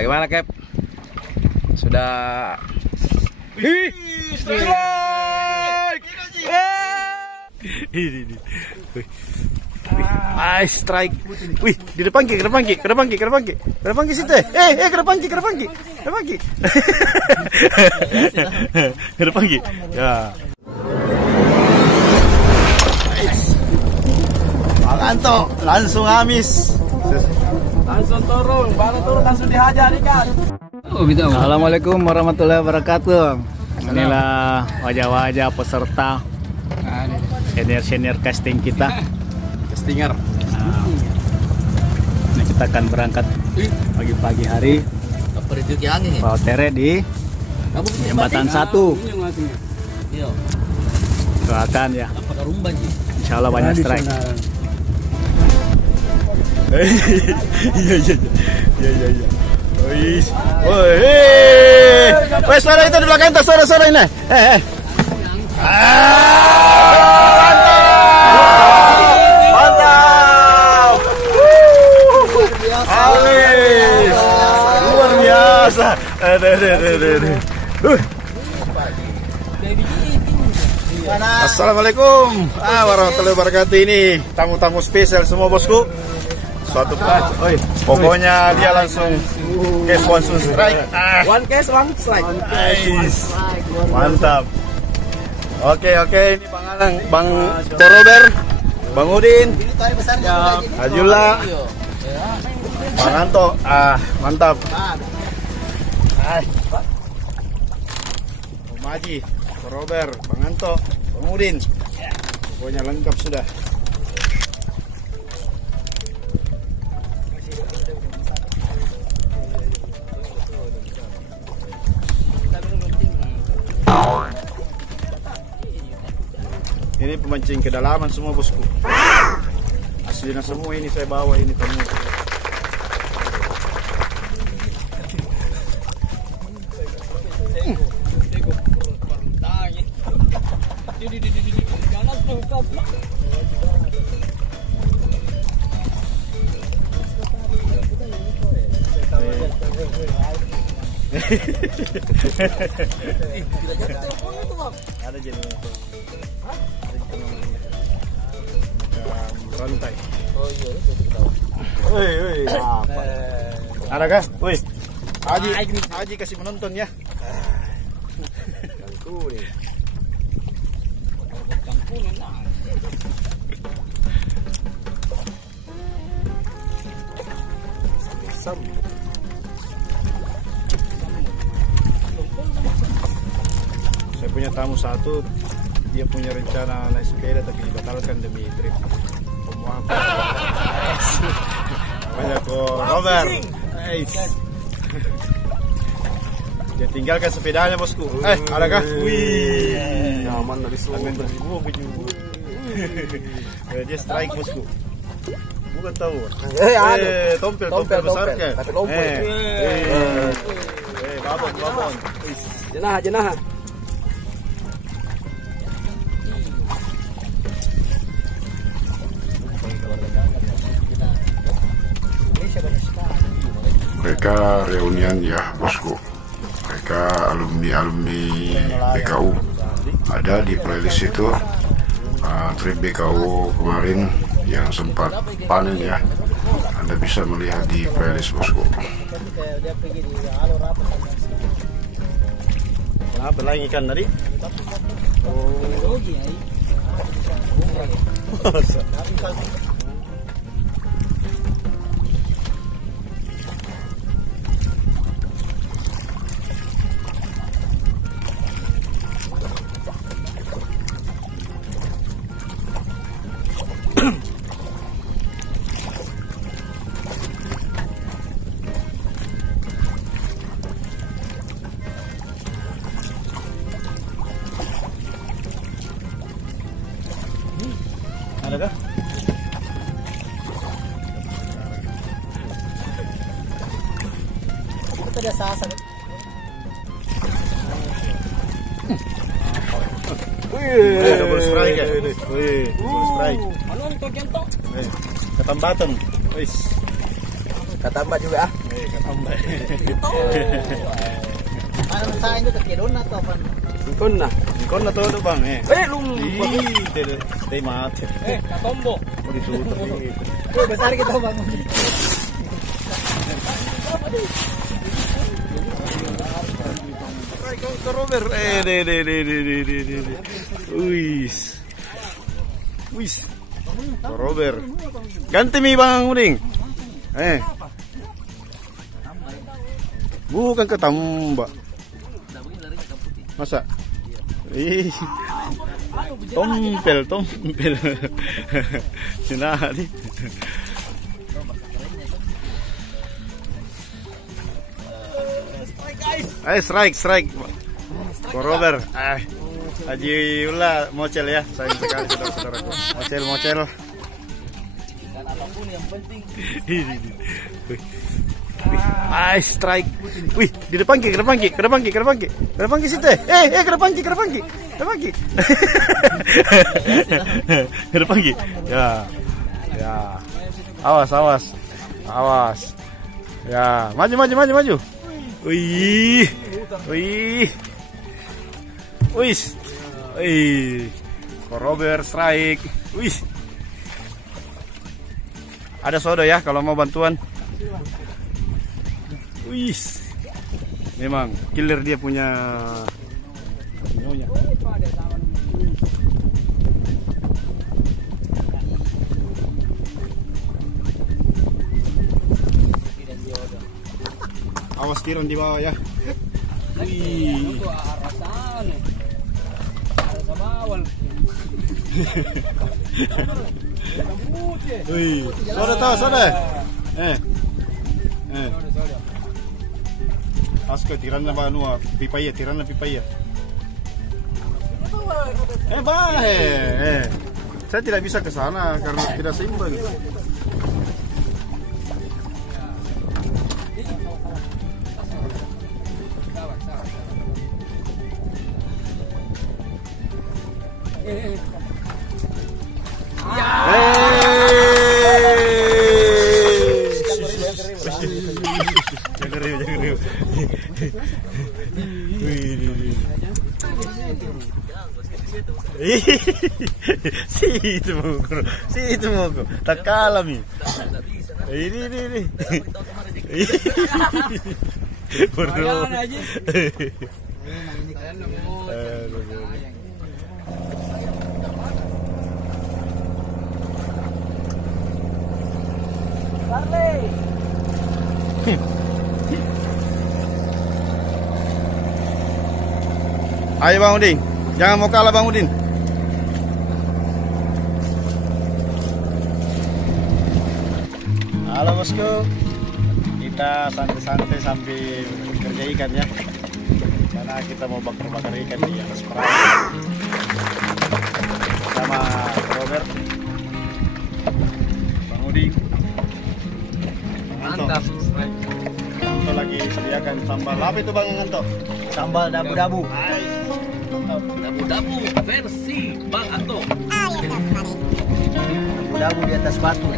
Bagaimana, Cap? Sudah. Strike! Ini. Strike. Wih, di depan ki situ. Ke depan ki. Ke depan ki. Ya. Bang Anto langsung amis. Langsung turun, baru turun langsung dihajar ikan. Assalamualaikum warahmatullahi wabarakatuh. Inilah wajah-wajah peserta senior casting kita. Castinger. Ini kita akan berangkat pagi-pagi hari. Bawa tere di jembatan 1. Doakan ya. Insya Allah banyak strike. Iya. Woi, suara itu di belakang itu, suara ini. Mantap. Luar biasa. Assalamualaikum warahmatullahi wabarakatuh. Ini tamu-tamu spesial semua bosku. Suatu pokoknya dia langsung case langsung strike. One case, one strike. Nice. Mantap. Oke, ini Bang Anang, Bang Corober, Bang Udin, Ajula, Bang Anto. Mantap. Om Haji, Corober, Bang Anto, Bang Udin. Pokoknya lengkap sudah. Ini pemancing kedalaman semua bosku. Aslinya semua ini saya bawa ini teman. Ada jenis rantai. Oh iya, itu ketawa. Woi. Ada kah? Woi. Haji kasih menonton ya. Kangkung enak. Saya punya tamu satu, dia punya rencana naik sepeda tapi dibatalkan demi trip. Banyak Robert. Dia tinggalkan sepedanya bosku. Adakah? Wih, nyaman dari sumber. Dia strike bosku. Bukan tahu. Tompel besar kan? Babon. Jenah. Mereka reunian ya bosku. Mereka alumni BKU ada di playlist itu. Trip BKU kemarin yang sempat panen ya. Anda bisa melihat di playlist bosku. Kenapa lagi ikan tadi? Adakah? Kita ada sasaran. Double strike ya. Double strike. Ano ito kento? Katambatan. Wis. Katamba juga Tambah. Ano sa inyo takidon na to pan. Ikon na. Ikon na todo bang eh. Lumbo. Tay mati. Katombo. Mo dituto. Besar kita bang. Kau Robert. De. Wis. Kau Robert. Ganti mi Bang Uding. Bukan ketambak. Masa? Ih. Tompel. Sinari. Strike. Korober. Haji Ula mocel ya. Sayang sekali saudara-saudaraku. Mocel. Dan apapun yang penting. Strike. Wih, di depan ke depan situ. Ke depan ki. Ke depan ki. Ya. Awas. Ya, maju. Wih. Korober strike. Wih. Ada sodo ya kalau mau bantuan. Wih. Memang killer dia punya nyonya. Awas tiran di bawah ya. Wih. Wih. Soda. Asko tiran na ba pipaya. Saya tidak bisa ke sana karena tidak seimbang. Jangan riuh. Situ mau tak kalah mi. Ini. Berdua. Ayo Bang Udin, jangan mau kalah Bang Udin. Halo bosku, kita santai-santai sambil kerja ikan ya. Karena kita mau bakar-bakar ikan di atas perahu sama Robert, Bang Udin. Mantap. Anto lagi sediakan sambal. Apa itu Bang Anto? Sambal dabu-dabu. Dabu-dabu versi Bang Anto. Dabu-dabu di atas batu.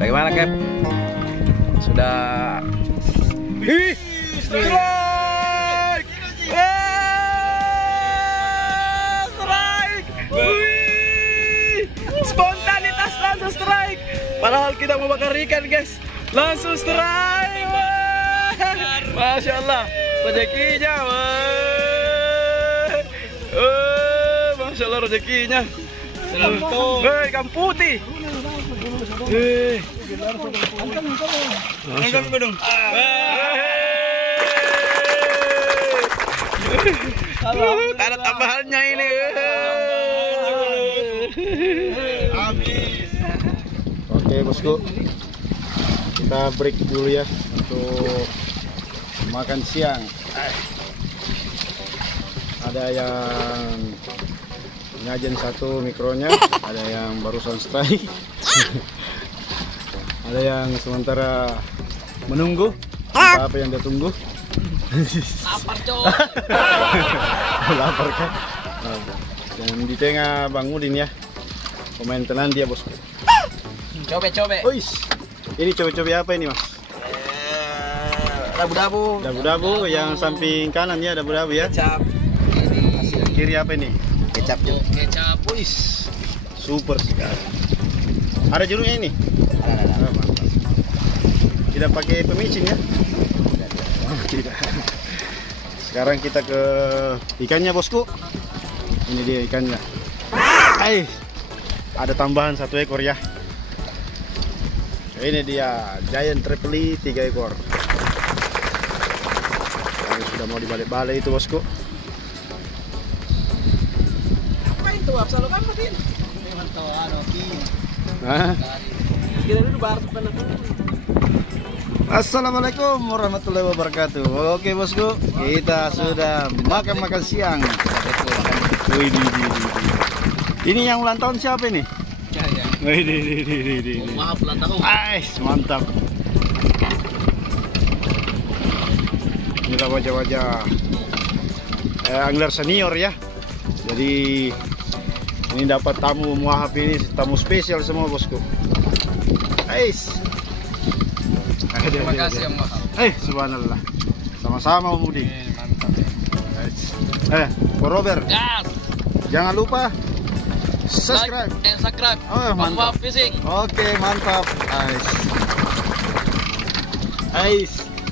Bagaimana Cap? Sudah. Strike! Spontanitas langsung strike. Padahal kita mau bakar ikan guys. Langsung strike. Masya Allah. Rezekinya. Masya Allah rezekinya. Ikan putih. Ada tambahannya ini. Oke bosku, kita break dulu ya untuk makan siang. Ada yang nyajen satu mikronya, ada yang barusan strike, ada yang sementara menunggu. Apa yang dia tunggu? Lapar cok. Lapar kan? Dan di tengah Bang Udin ya. Pemain Finlandia bosku. Cobe. Uis, ini cobe-cobe apa ini mas? Dabu-dabu. Dabu-dabu yang samping kanan ya, dabu-dabu ya. Kecap. Ini Yang kiri apa ini? kecap juga. Kecap, wis. Super sekali. Ada jeruknya ini? Ah, mantap. Tidak pakai pemicin ya? Tidak. Sekarang kita ke ikannya bosku. Ini dia ikannya. Ada tambahan 1 ekor ya. Ini dia giant tripoli 3 ekor. Yang sudah mau dibalik-balik itu bosku. Apa itu? Absalo kan patin. Nah. Kita dulu baru pernah. Assalamualaikum warahmatullahi wabarakatuh. Oke bosku, kita sudah makan siang. Wih, ini yang ulang tahun siapa ini? Ya. Wih, Maaf ulang tahun. Mantap. Inilah wajah-wajah angler senior ya. Jadi ini dapat tamu muahaf ini, tamu spesial semua bosku. Terima kasih yang mahal. Subhanallah. Sama-sama Om Budi. Mantap. Ko Robert, Gas. jangan lupa subscribe. Like and subscribe. Oh, mantap. Fishing. Oke, mantap.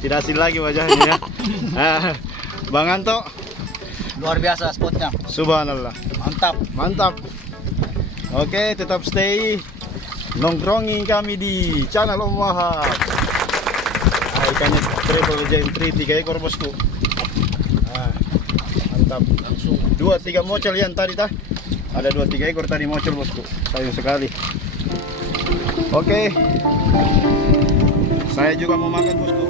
Tidak asing lagi wajahnya ya. Bang Anto, Luar biasa spotnya. subhanallah. Mantap. Oke, tetap stay nongkrongin kami di channel Om Wahab. Ikannya triple giant 3 ekor bosku. Mantap. Langsung 2-3 mocel yang tadi tah. Ada 2-3 ekor tadi mocel bosku. Sayang sekali. Oke. Saya juga mau makan bosku.